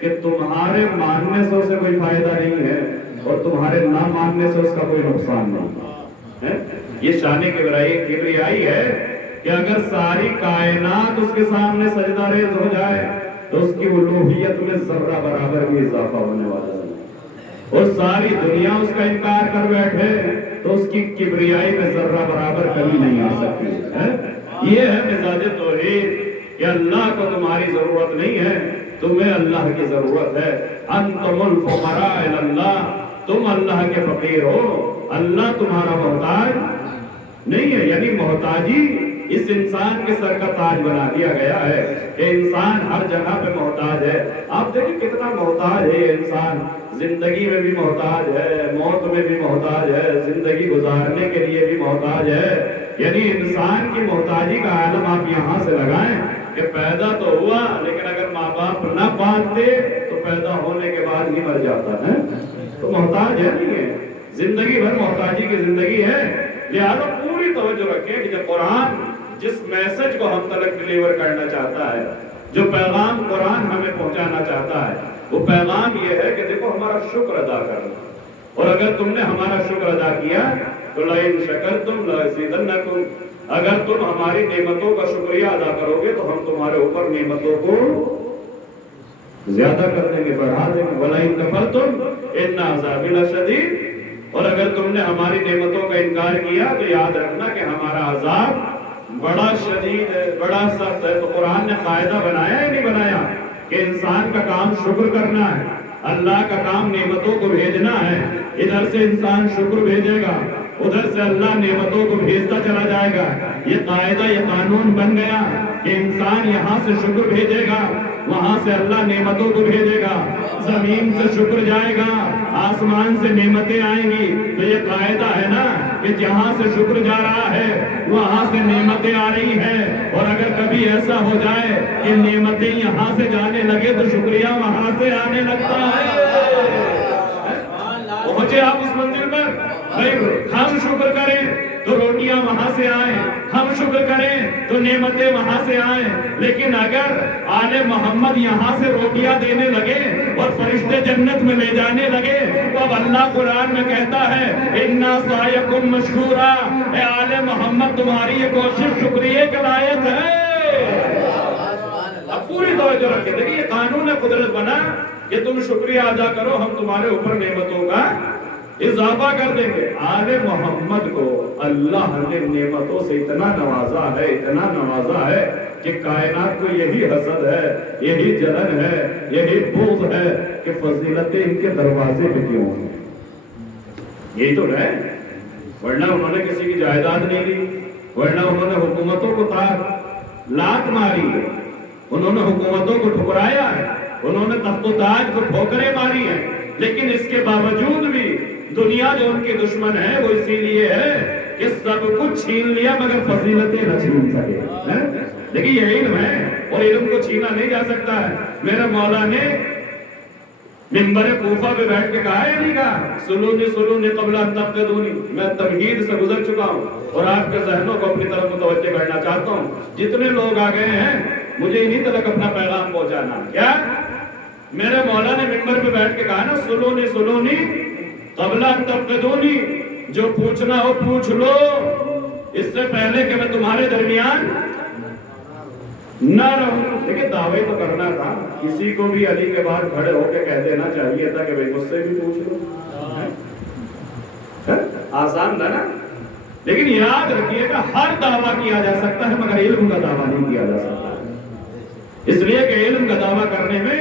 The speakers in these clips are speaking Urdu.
کہ تمہارے ماننے سے اسے کوئی فائدہ نہیں ہے اور تمہارے نہ ماننے سے اس کا کوئی نقصان نہیں ہے۔ یہ شان کبریائی ہے کہ اگر ساری کائنات اس کے سامنے سجدہ ریز ہو جائے تو اس کی الوہیت میں ذرہ برابر بھی اضافہ ہونے والا ہے، اور ساری دنیا اس کا انکار کر بیٹھے تو اس کی کبریائی میں ذرہ برابر کمی نہیں آ سکتی ہے۔ یہ ہے مزاج توحید کہ اللہ کو تمہاری ضرورت نہیں ہے، تمہیں اللہ کی ضرورت ہے۔ انتم الفقراء الی اللہ، تم اللہ کے فقیر ہو، اللہ تمہارا محتاج نہیں ہے۔ یعنی محتاجی اس انسان کے سر کا تاج بنا دیا گیا ہے کہ انسان ہر جگہ پہ محتاج ہے۔ آپ دیکھیں کتنا محتاج ہے یہ انسان، زندگی میں بھی محتاج ہے، موت میں بھی محتاج ہے، زندگی گزارنے کے لیے بھی محتاج ہے۔ یعنی انسان کی محتاجی کا عالم آپ یہاں سے لگائیں کہ پیدا تو ہوا لیکن اگر ماں باپ نہ پالتے تو پیدا ہونے کے بعد ہی مر جاتا ہے، تو محتاج ہے نہیں ہے، زندگی بھر محتاجی کی زندگی ہے۔ لہذا پوری توجہ رکھیں کہ جب قرآن جس میسج کو ہم تلک ڈیلیور کرنا چاہتا ہے، جو پیغام قرآن ہمیں پہنچانا چاہتا ہے، وہ پیغام یہ ہے کہ دیکھو ہمارا شکر ادا کرنا، اور اگر تم نے ہمارا شکر ادا کیا تو لئن شکرتم لأزیدنکم، اگر تم ہماری نعمتوں کا شکریہ ادا کرو گے تو ہم تمہارے اوپر نعمتوں کو زیادہ کر دیں گے، بڑھا دیں گے۔ وَلَئِن كَفَرْتُمْ إِنَّ عَذَابِي لَشَدِيدٌ، اور اگر تم نے ہماری نعمتوں کا انکار کیا تو یاد رکھنا کہ ہمارا عذاب بڑا شدید ہے، بڑا سخت ہے۔ تو قرآن نے قاعدہ بنایا ہے نہیں بنایا کہ انسان کا کام شکر کرنا ہے، اللہ کا کام نعمتوں کو بھیجنا ہے۔ ادھر سے انسان شکر بھیجے گا، ادھر سے اللہ نعمتوں کو بھیجتا چلا جائے گا۔ یہ قاعدہ، یہ قانون بن گیا کہ انسان یہاں سے شکر بھیجے گا، وہاں سے اللہ نعمتوں کو بھیجے گا۔ زمین سے شکر جائے گا، آسمان سے نعمتیں آئیں گی۔ تو یہ قاعدہ ہے نا کہ جہاں سے شکر جا رہا ہے وہاں سے نعمتیں آ رہی ہیں، اور اگر کبھی ایسا ہو جائے کہ نعمتیں یہاں سے جانے لگے تو شکریہ وہاں سے آنے لگتا ہے۔ پہنچے آپ اس منزل پر، بھائی ہم شکر کریں تو روٹیاں وہاں سے آئیں، ہم شکر کریں تو نعمتیں وہاں سے آئیں۔ لیکن اگر آل محمد یہاں سے روٹیاں دینے لگے اور فرشتے جنت میں لے جانے لگے تو اب اللہ قرآن میں کہتا ہے اِنَّا سَعْيَكُمْ مَشْكُورًا، اے آل محمد تمہاری یہ کوشش شکریہ کے لائق ہے۔ اب پوری توجہ رکھیں، دیکھیں یہ قانون قدرت بنا کہ تم شکریہ ادا کرو، ہم تمہارے اوپر نعمتوں کا اضافہ کر دیں گے۔ آل محمد کو اللہ نے نعمتوں سے اتنا نوازا ہے، اتنا نوازا ہے کہ کائنات کو یہی حسد ہے، یہی جلن ہے، یہی بغض ہے کہ فضیلتیں ان کے دروازے پہ کیوں ہیں۔ یہی تو ہے، ورنہ انہوں نے کسی کی جائیداد نہیں لی، ورنہ انہوں نے حکومتوں کو لات ماری ہے، انہوں نے حکومتوں کو ٹھکرایا ہے، انہوں نے تخت و تاج کو ٹھوکریں ماری ہیں، لیکن اس کے باوجود بھی دنیا جو ان کے دشمن ہے وہ اسی لیے ہے کہ سب کچھ چھین لیا مگر فضیلتیں نہ چھین سکے۔ لیکن یہ علم ہے اور علم کو چھینا نہیں جا سکتا ہے۔ میرے مولا نے منبر کوفہ پہ بیٹھ کے کہا ہے نہیں کہا سلونی سلونی قبل ان تفقدونی، میں تمہید سے گزر چکا ہوں اور آپ کے ذہنوں کو اپنی طرف متوجہ کرنا چاہتا ہوں۔ جتنے لوگ آ گئے ہیں مجھے انہی تک اپنا پیغام پہنچانا۔ کیا میرے مولا نے منبر پہ بیٹھ کے کہا نا سلونی سلونی قبل ان تفقدونی، جو پوچھنا ہو پوچھ لو اس سے پہلے کہ میں تمہارے درمیان نہ رہوں۔ لیکن دعوے تو کرنا تھا، کسی کو بھی علی کے بعد کھڑے ہو کے کہہ دینا چاہیے تھا کہ بھئی مجھ سے بھی پوچھ لو۔ آسان تھا نا؟ لیکن یاد رکھیے کہ ہر دعویٰ کیا جا سکتا ہے مگر علم کا دعویٰ نہیں کیا جا سکتا، اس لیے کہ علم کا دعویٰ کرنے میں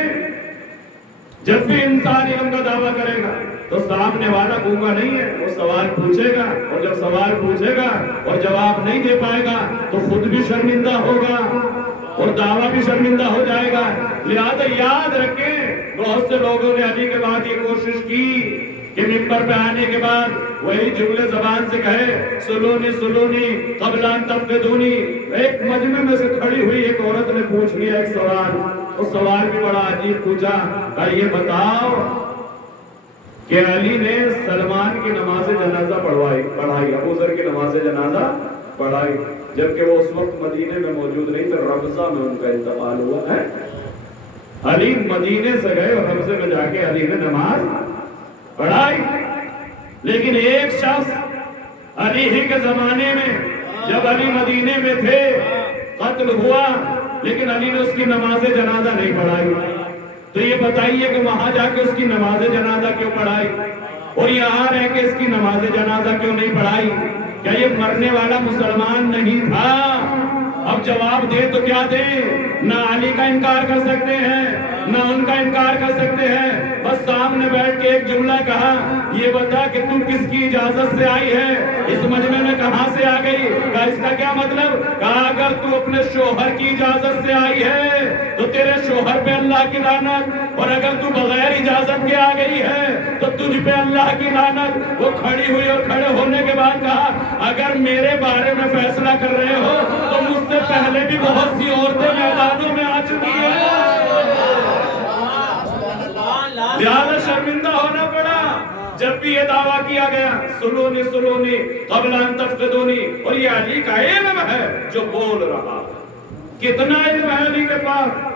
جب بھی انسان علم کا دعویٰ کرے گا تو سامنے والا گونگا نہیں ہے، وہ سوال پوچھے گا، اور جب سوال پوچھے گا اور جواب نہیں دے پائے گا تو خود بھی شرمندہ ہوگا اور دعویٰ بھی شرمندہ ہو جائے گا۔ لہذا یاد رکھیں بہت سے لوگوں نے علی کے بعد یہ کوشش کی کہ منبر پہ آنے کے بعد وہی جملے زبان سے کہے سلونی سلونی قبل ان تفقدونی۔ ایک مجمع میں سے کھڑی ہوئی ایک عورت نے پوچھ لیا ایک سوال، اس سوال بھی بڑا عجیب پوچھا کہ یہ بتاؤ کہ علی نے سلمان کی نماز جنازہ پڑھائی، ابو ذر کی نماز جنازہ پڑھائی، جبکہ وہ اس وقت مدینے میں موجود نہیں تھے، ربضہ میں ان کا انتقال ہوا ہے۔ علی مدینے سے گئے اور حبشے میں جا کے علی نے نماز پڑھائی. لیکن ایک شخص علی ہی کے زمانے میں جب علی مدینے میں تھے قتل ہوا، لیکن علی نے اس کی نماز جنازہ نہیں پڑھائی. تو یہ بتائیے کہ وہاں جا کے اس کی نماز جنازہ کیوں پڑھائی اور یہاں رہ کے اس کی نماز جنازہ کیوں نہیں پڑھائی؟ کیا یہ مرنے والا مسلمان نہیں تھا؟ اب جواب دے تو کیا دے؟ نہ علی کا انکار کر سکتے ہیں نہ ان کا انکار کر سکتے ہیں. بس سامنے بیٹھ کے ایک جملہ کہا، یہ بتا کہ تم کس کی اجازت سے آئی ہے؟ اس مجمع میں کہاں سے آ گئی؟ کہا اس کا کیا مطلب؟ کہا اگر تو اپنے شوہر کی اجازت سے آئی ہے تو تیرے شوہر پہ اللہ کی لعنت، اور اگر تو بغیر اجازت کے آ گئی ہے تو تجھ پہ اللہ کی لعنت. وہ کھڑی ہوئی اور کھڑے ہونے کے بعد کہا اگر میرے بارے میں فیصلہ کر رہے ہو تو مجھ سے پہلے بھی بہت سی عورتیں میدانوں میں آ چکی ہیں، لہذا شرمندہ ہونا پڑا. جب بھی یہ دعویٰ کیا گیا سلونی سلونی قبل ان تفقدونی، اور یہ علی کا علم ہے جو بول رہا ہے. کتنا علم ہے علی کے پاس.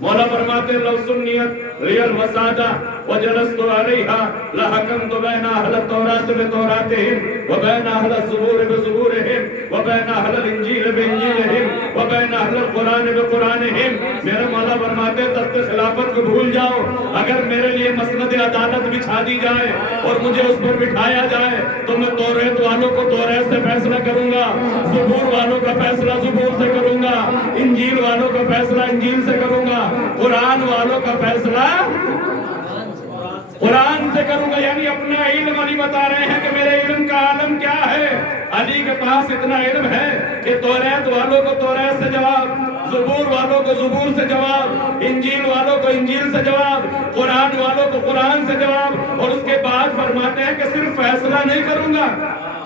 مولا فرماتے لو سنیت ریل وسادہ وجلست علیہا لحکمت بین اہل التوراۃ بتوراتہم وبین اہل الزبور بزبورہم وبین اہل الانجیل بانجیلہم وبین اہل القرآن بقرآنہم. میرے مولا فرماتے تخت خلافت کو بھول جاؤ، اگر میرے لیے مسند عدالت بچھا دی جائے اور مجھے اس پر بٹھایا جائے تو میں توریت والوں کو توریت سے فیصلہ کروں گا، زبور والوں کا فیصلہ زبور سے کروں گا، انجیل والوں کا فیصلہ انجیل سے کروں گا، قرآن والوں کا فیصلہ قرآن سے کروں گا. یعنی اپنا علم علی بتا رہے ہیں کہ میرے علم کا عالم کیا ہے. علی کے پاس اتنا علم ہے کہ توریت والوں کو توریت سے جواب، زبور والوں کو زبور سے جواب، انجیل والوں کو انجیل سے جواب، قرآن والوں کو قرآن سے جواب. اور اس کے بعد فرماتے ہیں کہ صرف فیصلہ نہیں کروں گا،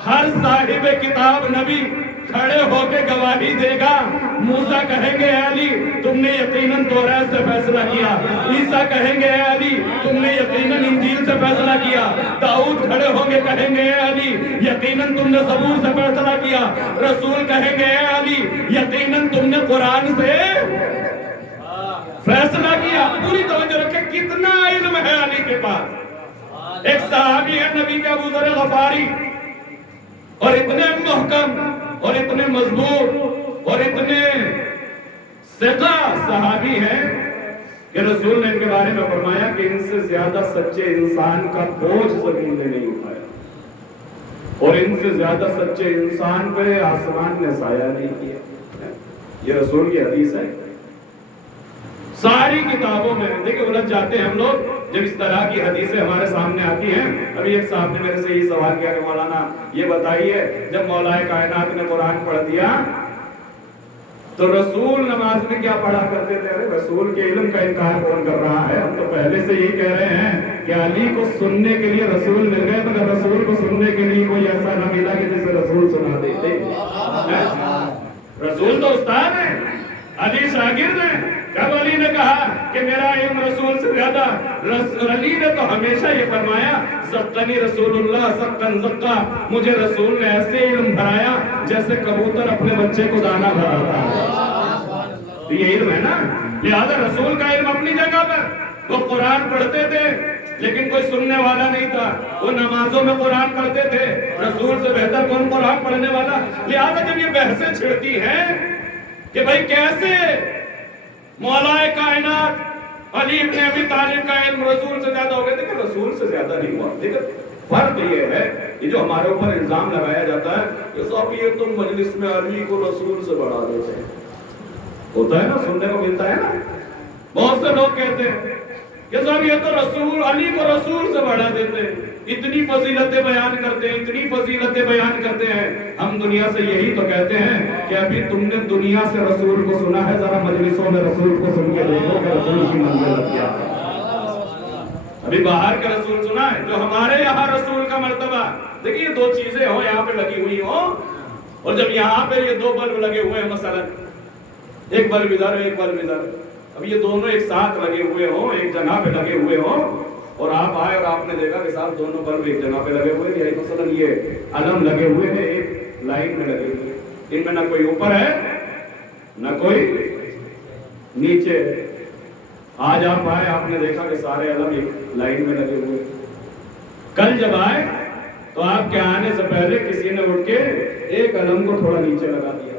ہر صاحب کتاب نبی کھڑے ہو کے گواہی دے گا. موسیٰ کہیں گے اے علی تم نے یقیناً توریت سے فیصلہ کیا، عیسیٰ کہیں گے اے علی تم نے یقیناً انجیل سے فیصلہ کیا، داؤد کھڑے ہوں گے کہیں گے اے علی یقیناً تم نے زبور سے فیصلہ کیا، رسول کہیں گے اے علی یقیناً تم نے قرآن سے فیصلہ کیا. پوری توجہ رکھیں کتنا علم ہے علی کے پاس. ایک صحابی ہے نبی کے ابو ذر غفاری، اور اتنے محکم اور اتنے مضبوط اور اتنے ثقہ صحابی ہیں کہ رسول نے ان کے بارے میں فرمایا کہ ان سے زیادہ سچے انسان کا بوجھ زمین نے نہیں اٹھایا، اور ان سے زیادہ سچے انسان پہ آسمان نے سایہ نہیں کیا. یہ رسول کی حدیث ہے. ساری کتابوں میں دیکھیں الجھ جاتے ہیں ہم لوگ جب اس طرح کی حدیثیں ہمارے سامنے آتی ہیں. ابھی ایک صاحب نے میرے سے یہ سوال کیا کہ مولانا یہ بتائیے جب مولا کائنات نے قرآن پڑھ دیا تو رسول نماز میں کیا پڑھا کرتے تھے؟ ارے رسول کے علم کا انکار کون کر رہا ہے؟ ہم تو پہلے سے یہی کہہ رہے ہیں کہ علی کو سننے کے لیے رسول مل گئے، مگر رسول کو سننے کے لیے کوئی ایسا نہ ملا کہ جسے رسول سنا دیتے. رسول تو استاد ہے، علی شاگرد ہے. کب علی نے کہا کہ میرا علم رسول سے زیادہ؟ علی نے تو ہمیشہ یہ فرمایا زقنی رسول اللہ زقن زقا، مجھے رسول نے ایسے علم بھرایا جیسے کبوتر اپنے بچے کو دانا بھراتا ہے. یہ علم ہے نا. لہذا رسول کا علم اپنی جگہ پر. وہ قرآن پڑھتے تھے لیکن کوئی سننے والا نہیں تھا، وہ نمازوں میں قرآن پڑھتے تھے. رسول سے بہتر کون قرآن پڑھنے والا؟ لہذا جب یہ بحثیں چھڑتی ہیں کہ بھائی کیسے مولا کائنات علی ابن ابی طالب کا علم رسول سے زیادہ ہو گیا، دیکھیں رسول سے زیادہ نہیں ہوا. دیکھیں فرق یہ ہے، یہ جو ہمارے اوپر الزام لگایا جاتا ہے کہ صاحب یہ تم مجلس میں علی کو رسول سے بڑھا دیتے ہیں. ہوتا ہے نا، سننے کو ملتا ہے نا. بہت سے لوگ کہتے ہیں کہ صاحب یہ تو رسول علی کو رسول سے بڑھا دیتے ہیں، اتنی فضیلتیں بیان کرتے ہیں، اتنی فضیلتیں بیان کرتے ہیں. ہم دنیا سے یہی تو کہتے ہیں کہ ابھی تم نے دنیا سے رسول کو سنا ہے، ذرا مجلسوں میں رسول کو سن کے دیکھو کہ رسول کی منزلت کیا ہے. ابھی باہر کا رسول سنا ہے، جو ہمارے یہاں رسول کا مرتبہ. دیکھیے دو چیزیں ہوں یہاں پہ لگی ہوئی ہوں، اور جب یہاں پہ یہ دو بلب لگے ہوئے ہیں، مثلا ایک بلب ادھر ایک بلب ادھر، اب یہ دونوں ایک ساتھ لگے ہوئے ہوں، ایک جگہ پہ لگے ہوئے ہوں، اور آپ آئے اور آپ نے دیکھا کہ صاحب دونوں بلب ایک جگہ پہ لگے ہوئے ہیں، یہی مثلا یہ علم لگے ہوئے ہیں ایک لائن میں لگے ہوئے ہیں، ان میں نہ کوئی اوپر ہے نہ کوئی نیچے ہے. آج آپ آئے، آپ نے دیکھا کہ سارے علم ایک لائن میں لگے ہوئے. کل جب آئے تو آپ کے آنے سے پہلے کسی نے اٹھ کے ایک علم کو تھوڑا نیچے لگا دیا،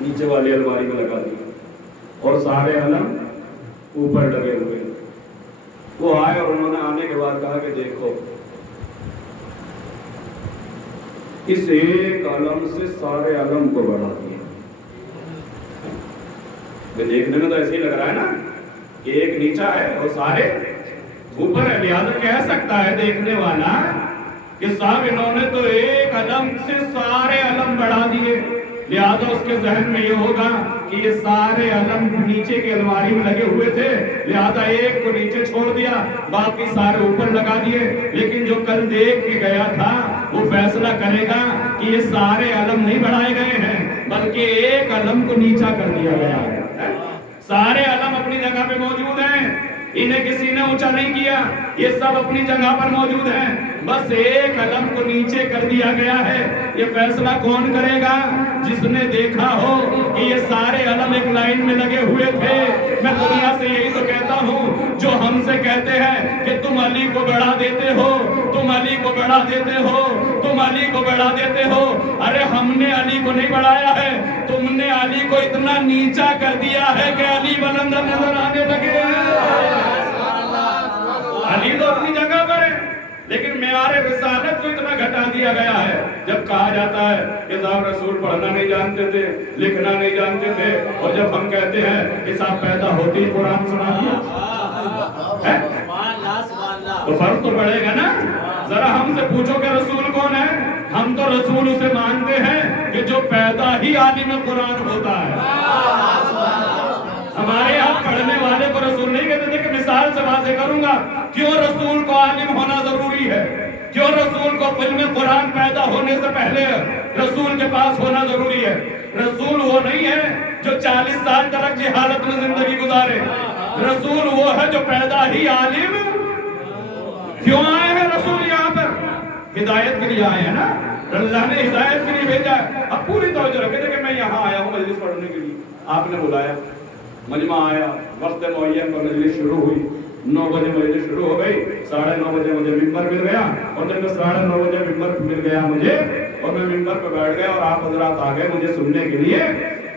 نیچے والی الماری میں لگا دیا، اور سارے علم اوپر لگے ہوئے. وہ آئے اور انہوں نے آنے کے بعد کہا کہ دیکھو اس ایک علم سے سارے علم کو بڑھا دیا. دیکھنے میں تو ایسے ہی لگ رہا ہے نا کہ ایک نیچا ہے اور سارے اوپر ہے، لہٰذا کہہ سکتا ہے دیکھنے والا کہ صاحب انہوں نے تو ایک علم سے سارے علم بڑھا دیے. لہٰذا اس کے ذہن میں یہ ہوگا کہ یہ سارے علم نیچے کی الماری میں لگے ہوئے تھے، لہٰذا ایک کو نیچے چھوڑ دیا، باقی سارے اوپر لگا دیے. لیکن جو کل دیکھ کے گیا تھا وہ فیصلہ کرے گا کہ یہ سارے علم نہیں بڑھائے گئے ہیں بلکہ ایک علم کو نیچا کر دیا گیا ہے. سارے علم اپنی جگہ پہ موجود ہیں، انہیں کسی نے اونچا نہیں کیا، یہ سب اپنی جگہ پر موجود ہیں، بس ایک علم کو نیچے کر دیا گیا ہے. یہ فیصلہ کون کرے گا؟ جس نے دیکھا ہو کہ یہ سارے علم ایک لائن میں لگے ہوئے تھے. میں دنیا سے یہی تو کہتا ہوں، جو ہم سے کہتے ہیں کہ تم علی کو بڑھا دیتے ہو، تم علی کو بڑھا دیتے ہو، تم علی کو بڑھا دیتے ہو. ارے ہم نے علی کو نہیں بڑھایا ہے، تم نے علی کو اتنا نیچا کر دیا ہے کہ علی بلند نظر آنے لگے. علی تو اپنی جگہ پر ہے لیکن معیار رسالت کو اتنا گھٹا دیا گیا ہے. جب کہا جاتا ہے کہ صاحب رسول پڑھنا نہیں جانتے تھے، لکھنا نہیں جانتے تھے، اور جب ہم کہتے ہیں کہ صاحب پیدا ہوتے ہی قرآن سنا دیا، تو فرق تو پڑے گا نا. ذرا ہم سے پوچھو کہ رسول کون ہے؟ ہم تو رسول اسے مانتے ہیں کہ جو پیدا ہی عالم قرآن ہوتا ہے. ہمارے یہاں پڑھنے والے کو رسول نہیں کہتے تھے. کہ مثال سے واضح کروں گا کیوں رسول کو عالم ہونا ضروری ہے، کیوں رسول کو علم قرآن پیدا ہونے سے پہلے رسول کے پاس ہونا ضروری ہے. رسول وہ نہیں ہے جو 40 سال تک جہالت میں زندگی گزارے، رسول وہ ہے جو پیدا ہی عالم. کیوں آئے ہیں رسول یہاں پر؟ ہدایت کے لیے آئے ہیں نا، اللہ نے ہدایت کے لیے بھیجا ہے. اب پوری توجہ رکھے تھے کہ میں یہاں آیا ہوں مجلس پڑھنے کے لیے، آپ نے بلایا، مجمع آیا، وقت معین پر مجلس شروع ہوئی، 9 بجے مجلس شروع ہو گئی، 9:30 بجے مجھے ممبر مل گیا، اور جب میں 9:30 بجے ممبر مل گیا مجھے اور میں ممبر پہ بیٹھ گیا اور آپ حضرات آ گئے مجھے سننے کے لیے،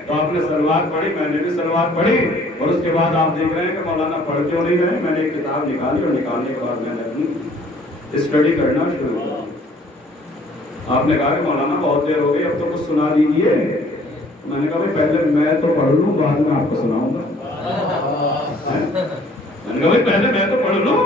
تو آپ نے سلوات پڑھی، میں نے بھی سلوات پڑھی، اور اس کے بعد آپ دیکھ رہے ہیں کہ مولانا پڑھ کیوں نہیں گئے. میں نے ایک کتاب نکالی اور نکالنے کے بعد میں نے اپنی اسٹڈی کرنا شروع کیا. آپ نے کہا کہ مولانا بہت دیر ہو گئی، اب تو کچھ سنا دیجیے. میں نے کہا بھائی پہلے میں تو پڑھ لوں بعد میں آپ کو سناؤں گا. میں نے کہا بھائی پہلے میں تو پڑھ لوں،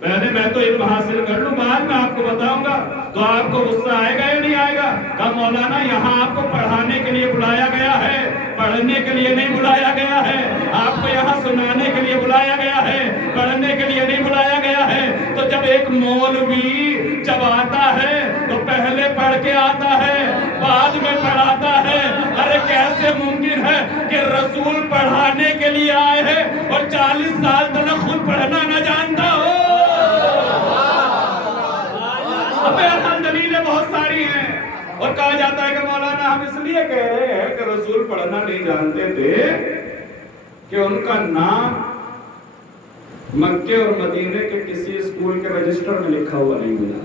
پہلے میں تو علم حاصل کر لوں، بعد میں آپ کو بتاؤں گا. تو آپ کو غصہ آئے گا یا نہیں آئے گا؟ کہا مولانا یہاں آپ کو پڑھانے کے لیے بلایا گیا ہے، پڑھنے کے لیے نہیں بلایا گیا ہے. آپ کو یہاں سنانے کے لیے بلایا گیا ہے، پڑھنے کے لیے نہیں بلایا گیا ہے. تو جب ایک مولوی جب آتا ہے تو پہلے پڑھ کے آتا ہے بعد میں پڑھاتا ہے. ارے کیسے ممکن ہے کہ رسول پڑھانے کے لیے آئے ہیں اور 40 سال تک خود پڑھنا نہ جانتا ہو؟ بہرحال دلیلیں بہت ساری ہیں، اور کہا جاتا ہے کہ مولانا ہم اس لیے کہہ رہے ہیں کہ رسول پڑھنا نہیں جانتے تھے کہ ان کا نام مکے اور مدینے کے کسی اسکول کے رجسٹر میں لکھا ہوا نہیں ملا.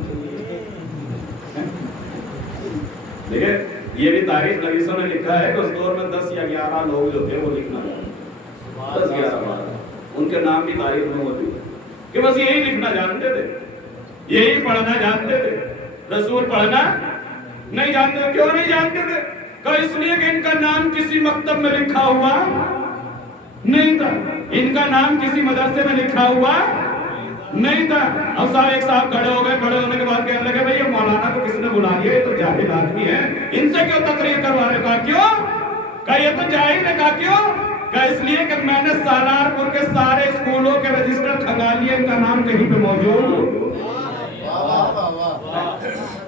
دیکھیں یہ بھی تاریخ نویسوں نے لکھا ہے کہ اس دور میں 10 یا 11 لوگ جو تھے وہ لکھنا جانتے، 10-11 ان کے نام بھی تاریخ میں موجود ہے کہ بس یہی لکھنا جانتے تھے، یہی پڑھنا جانتے تھے. رسول پڑھنا نہیں جانتے تھے. کیوں نہیں جانتے تھے؟ کہ اس لیے کہ ان کا نام کسی مکتب میں لکھا ہوا نہیں تھا، ان کا نام کسی مدرسے میں لکھا ہوا نہیں تھا. اب صاحب ایک صاحب کھڑے ہو گئے، کھڑے ہونے کے بعد کہنے لگے بھئی یہ مولانا کو کس نے بلا لیا، یہ تو جاہل آدمی ہے، ان سے کیوں تقریر کروا رہے؟ کہا کیوں؟ کہا یہ تو جاہل ہے. کہا کیوں؟ کہا اس لیے کہ میں نے سالار پور کے سارے اسکولوں کے رجسٹر کھنگال لیے، ان کا نام کہیں پہ موجود.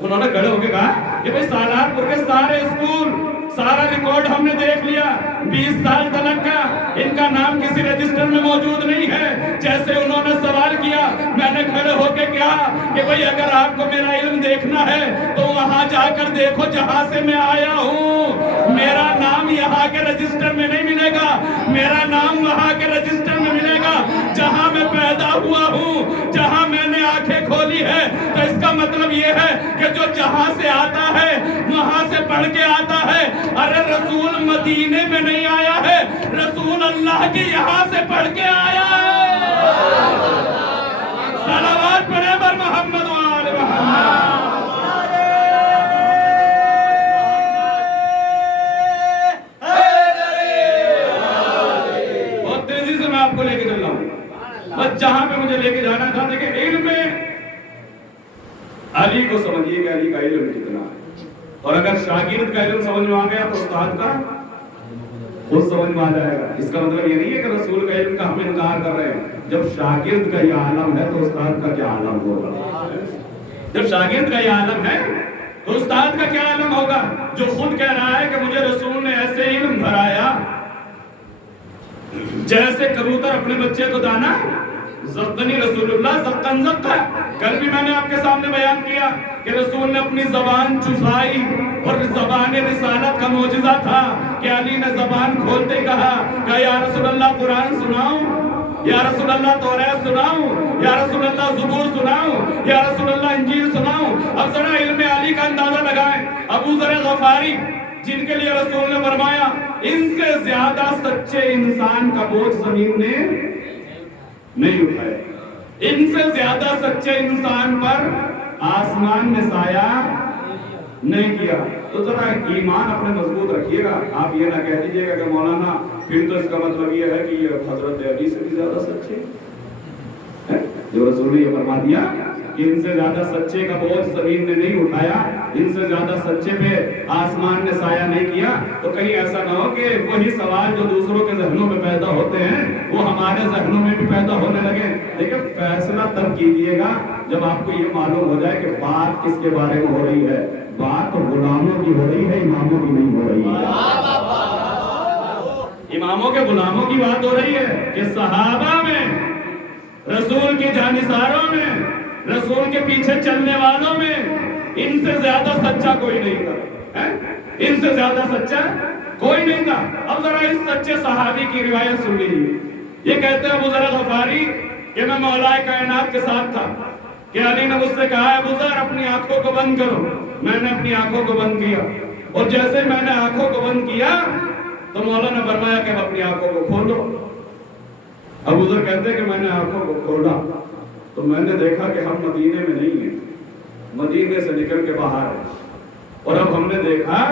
انہوں نے کھڑے ہو کے کہا کہ بھئی سالار پور کے سارے اسکول، سارا ریکارڈ ہم نے دیکھ لیا، 20 سال تلک کا ان کا نام کسی رجسٹر میں موجود نہیں ہے. جیسے انہوں نے سوال کیا میں نے کھڑے ہو کے کہا کہ بھئی اگر آپ کو میرا علم دیکھنا ہے تو وہاں جا کر دیکھو جہاں سے میں آیا ہوں، میرا نام یہاں کے رجسٹر میں نہیں ملے گا، میرا نام وہاں کے رجسٹر میں ملے گا جہاں میں پیدا ہوا ہوں، جہاں میں نے آنکھیں کھولی ہے۔ تو اس کا مطلب یہ ہے کہ جو جہاں سے آتا ہے وہاں سے پڑھ کے آتا ہے۔ ارے رسول مدینے میں نہیں آیا ہے، رسول اللہ کے یہاں سے پڑھ کے آیا ہے۔ صلوات پڑھے بر محمد و آل محمد۔ بہت تیزی سے میں آپ کو لے کے چل رہا ہوں، بس جہاں پہ مجھے لے کے جانا تھا۔ دیکھیں علم میں علی کو سمجھیے کہ علی کا علم کتنا ہے، اور اگر شاگرد کا علم سمجھ میں آ گیا تو استاد کا خود سمجھ میں آ جائے گا۔ اس کا مطلب یہ نہیں ہے کہ رسول کا علم کا ہم انکار کر رہے ہیں۔ جب شاگرد کا یہ عالم ہے تو استاد کا کیا عالم ہوگا؟ جب شاگرد کا یہ عالم ہے تو استاد کا کیا عالم ہوگا، جو خود کہہ رہا ہے کہ مجھے رسول نے ایسے علم بھرایا جیسے کبوتر اپنے بچے کو دانا زقنی رسول اللہ زقن زقا۔ کل بھی میں نے آپ کے سامنے بیان کیا کہ رسول نے اپنی زبان چسائی، اور زبان رسالت کا معجزہ تھا کہ علی نے زبان کھولتے کہا کہ یا رسول اللہ قرآن سناؤں، یا رسول اللہ توریت سناؤں، یا رسول اللہ زبور سناؤں، یا رسول اللہ انجیل سناؤں۔ اب ذرا علم علی کا اندازہ لگائیں۔ ابو ذر غفاری جن کے لیے رسول نے فرمایا ان سے زیادہ سچے انسان کا بوجھ زمین نے نہیں اٹھایا، ان سے زیادہ سچے انسان پر آسمان نے سایہ نہیں کیا۔ تو ذرا ایمان اپنے مضبوط رکھیے گا، آپ یہ نہ کہہ دیجیے گا کہ مولانا پھر تو اس کا مطلب یہ ہے کہ یہ حضرت علی سے بھی زیادہ سچے ہیں۔ جو رسول نے یہ فرما دیا کہ ان سے زیادہ سچے کا بوجھ زمین نے نہیں اٹھایا، ان سے زیادہ سچے پہ آسمان نے سایہ نہیں کیا، تو کہیں ایسا نہ ہو کہ وہی سوال جو دوسروں کے ذہنوں میں پیدا ہوتے ہیں وہ ہمارے ذہنوں میں بھی پیدا ہونے لگے۔ دیکھیں فیصلہ تب کیجئے گا جب آپ کو یہ معلوم ہو جائے کہ بات کس کے بارے میں ہو رہی ہے۔ بات غلاموں کی ہو رہی ہے، اماموں کی نہیں ہو رہی ہے۔ اماموں کے غلاموں کی بات ہو رہی ہے کہ صحابہ میں، رسول کے جانثاروں میں، رسول کے پیچھے چلنے والوں میں ان سے زیادہ سچا کوئی نہیں تھا، ان سے زیادہ سچا کوئی نہیں تھا۔ اب ذرا اس سچے صحابی کی روایت سن لیجیے۔ یہ کہتے ہیں ابو ذر غفاری کہ میں مولا کائنات کے ساتھ تھا کہ علی نے مجھ سے کہا ابو ذر اپنی آنکھوں کو بند کرو۔ میں نے اپنی آنکھوں کو بند کیا، اور جیسے میں نے آنکھوں کو بند کیا تو مولا نے فرمایا کہ اپنی آنکھوں کو کھولو۔ ابو ذر کہتے ہیں کہ میں نے آنکھوں کو کھولا تو میں نے دیکھا کہ ہم مدینے میں نہیں ہیں، مدینے سے نکل کے باہر ہیں، اور اب ہم نے دیکھا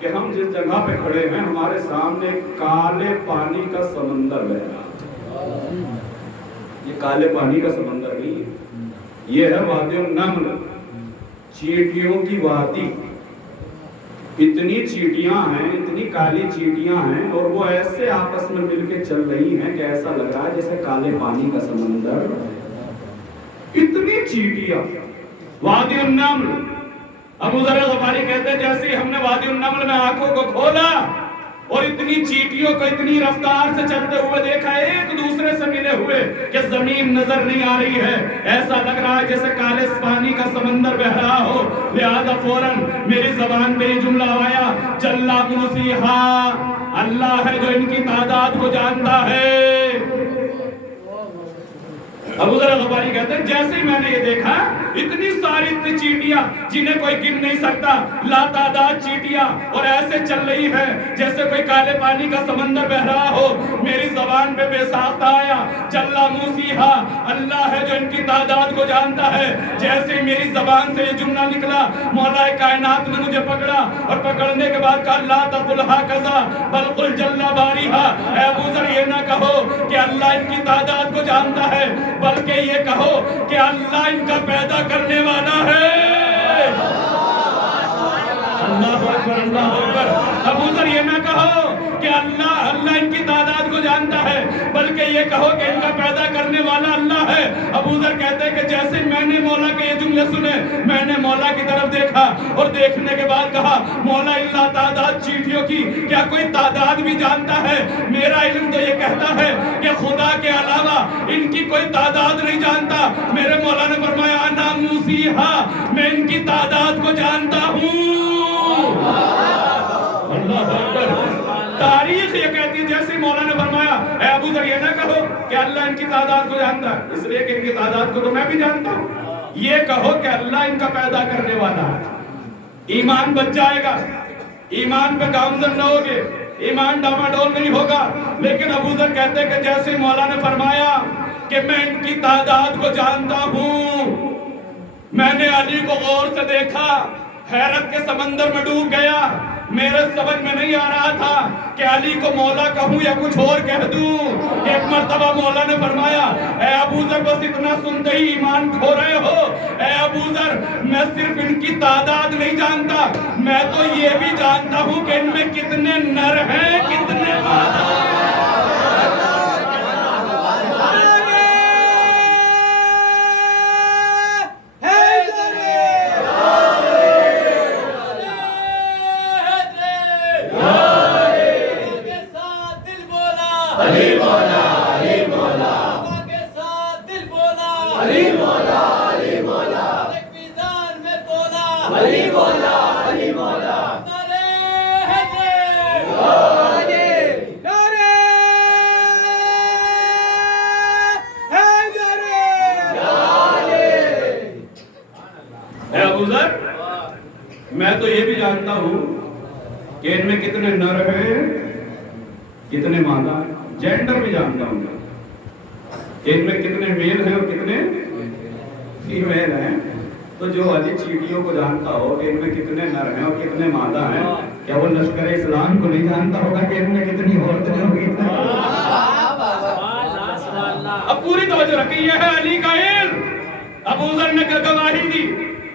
کہ ہم جس جگہ پہ کھڑے ہیں ہمارے سامنے کالے پانی کا سمندر بہ رہا ہے۔ یہ کالے پانی کا سمندر نہیں ہے، یہ ہے وادی النمل، چیٹیوں کی وادی۔ اتنی چیٹیاں ہیں، اتنی کالی چیٹیاں ہیں، اور وہ ایسے آپس میں مل کے چل رہی ہیں کہ ایسا لگ رہا ہے جیسے کالے پانی کا سمندر۔ اتنی چیٹیاں، وادی النمل۔ ابو ذر غفاری کہتے ہیں جیسے ہی ہم نے وادی النمل میں آنکھوں کو کھولا اور اتنی چیٹیوں کو اتنی رفتار سے چلتے ہوئے دیکھا، ایک دوسرے سے ملے ہوئے کہ زمین نظر نہیں آ رہی ہے، ایسا لگ رہا ہے جیسے کالے پانی کا سمندر بہ رہا ہو۔ لہذا فوراً میری زبان پہ یہ جملہ آیا، جلا موسیہا، اللہ ہے جو ان کی تعداد کو جانتا ہے۔ ابو ذر غفاری کہتے ہیں جیسے میں نے یہ دیکھا اتنی ساری چیٹیاں جنہیں کوئی گن نہیں سکتا، لا تعداد چیٹیاں، اور ایسے چل رہی ہے جیسے کوئی کالے پانی کا سمندر بہ رہا ہو۔ میری زبان پہ بے ساختہ آیا، جلا موسیہا، اللہ ہے جو ان کی تعداد کو جانتا ہے۔ جیسے میری زبان سے یہ جملہ نکلا، مولا کائنات نے مجھے پکڑا، اور پکڑنے کے بعد کہا لا تقل ہکذا بل قل جل باریہا، اے ابو ذر یہ نہ کہو کہ اللہ ان کی تعداد کو جانتا ہے، بلکہ یہ کہو کہ اللہ ان کا پیدا کرنے والا ہے۔ اللہ اکبر، اللہ اکبر۔ ابو ذر یہ نہ کہو کہ اللہ ان کی تعداد کو جانتا ہے، بلکہ یہ کہو کہ ان کا پیدا کرنے والا اللہ ہے۔ ابو ذر کہتے ہیں کہ جیسے میں نے مولا کے یہ جملے سنے، میں نے مولا کی طرف دیکھا، اور دیکھنے کے بعد کہا مولا اللہ تعداد چیٹیوں کی کیا کوئی تعداد بھی جانتا ہے؟ میرا علم تو یہ کہتا ہے کہ خدا کے علاوہ ان کی کوئی تعداد نہیں جانتا۔ میرے مولا نے فرمایا انا موسیہا، میں ان کی تعداد کو جانتا ہوں۔ اللہ ان کی تعداد کو جانتا ہے؟ اس لیے کہ ان کی تعداد کو تو میں بھی جانتا ہوں۔ یہ کہو کہ اللہ ان کا پیدا کرنے والا ہے، ایمان بچ جائے گا، ایمان پہ گامزن نہ ہوگے، ایمان ڈاماڈول نہیں ہوگا۔ لیکن ابو ذر کہتے ہیں کہ جیسے مولا نے فرمایا کہ میں ان کی تعداد کو جانتا ہوں، میں نے علی کو غور سے دیکھا، حیرت کے سمندر میں ڈوب گیا، میرے سمجھ میں نہیں آ رہا تھا کہ علی کو مولا کہوں یا کچھ اور کہہ دوں۔ ایک مرتبہ مولا نے فرمایا اے ابو ذر بس اتنا سنتے ہی ایمان کھو رہے ہو؟ اے ابو ذر میں صرف ان کی تعداد نہیں جانتا، میں تو یہ بھی جانتا ہوں کہ ان میں کتنے نر ہیں، کتنے مادہ ہیں۔ میں تو یہ بھی جانتا ہوں کہ ان میں کتنے نر ہیں، کتنے مادہ ہیں، جینڈر بھی جانتا ہوں کہ ان میں کتنے میل ہیں اور کتنے فیمیل ہیں۔ تو جو علی چیٹیوں کو جانتا ہو کہ ان میں کتنے نر ہیں اور کتنے مادہ ہیں، کیا وہ لشکر اسلام کو نہیں جانتا ہوگا کہ ان میں کتنی عورتیں ہوں گی؟ اب پوری توجہ رکھیں، یہ ہے علی کا علم۔ ابو ذر نے گواہی دی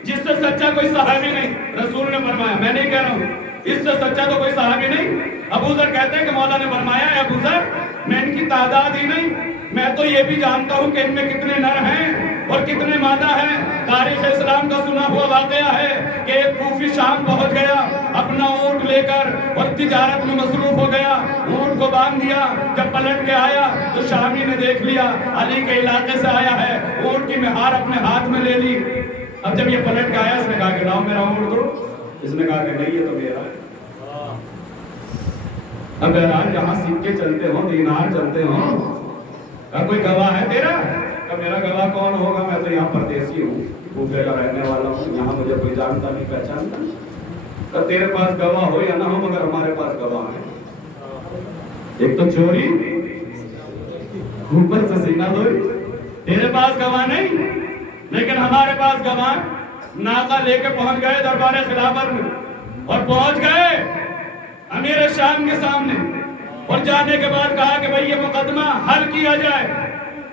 جس سے سچا کوئی صحابی نہیں، رسول نے فرمایا، میں نہیں کہہ رہا ہوں، اس سے سچا تو کوئی صحابی نہیں۔ ابو ذر کہتے ہیں کہ مولا نے فرمایا اے ابو ذر میں ان کی تعداد ہی نہیں، میں تو یہ بھی جانتا ہوں کہ ان میں کتنے نر ہیں اور کتنے مادہ ہیں۔ تاریخ اسلام کا سنا ہوا واقعہ ہے کہ ایک کوفی شام پہنچ گیا اپنا اونٹ لے کر اور تجارت میں مصروف ہو گیا، اونٹ کو باندھ دیا، جب پلٹ کے آیا تو شامی نے دیکھ لیا علی کے علاقے سے آیا ہے، اونٹ کی مہار اپنے ہاتھ میں لے لی۔ اب جب یہ پلٹ کے آیا اس نے کہا کہ لاؤ میرا اونٹ دو، اس نے کہا کہ نہیں یہ تو میرا ہے۔ اب بہرحال جہاں سکے چلتے ہوں، دینار چلتے ہوں، کوئی گواہ ہے تیرا؟ کہ میرا گواہ کون ہوگا، میں تو یہاں پردیسی ہوں، بھوکے کا رہنے والا ہوں، یہاں مجھے کوئی جانتا نہیں پہچانتا نہیں۔ کہ تیرے پاس گواہ ہو یا نہ ہو مگر ہمارے پاس گواہ ہے۔ ایک تو چوری، اوپر سے سینہ دوری، تیرے پاس گواہ نہیں لیکن ہمارے پاس گواہ۔ ناقہ لے کے پہنچ گئے دربار خلافت میں اور پہنچ گئے امیر شام کے سامنے، اور جانے کے بعد کہا کہ بھئی یہ مقدمہ حل کیا جائے۔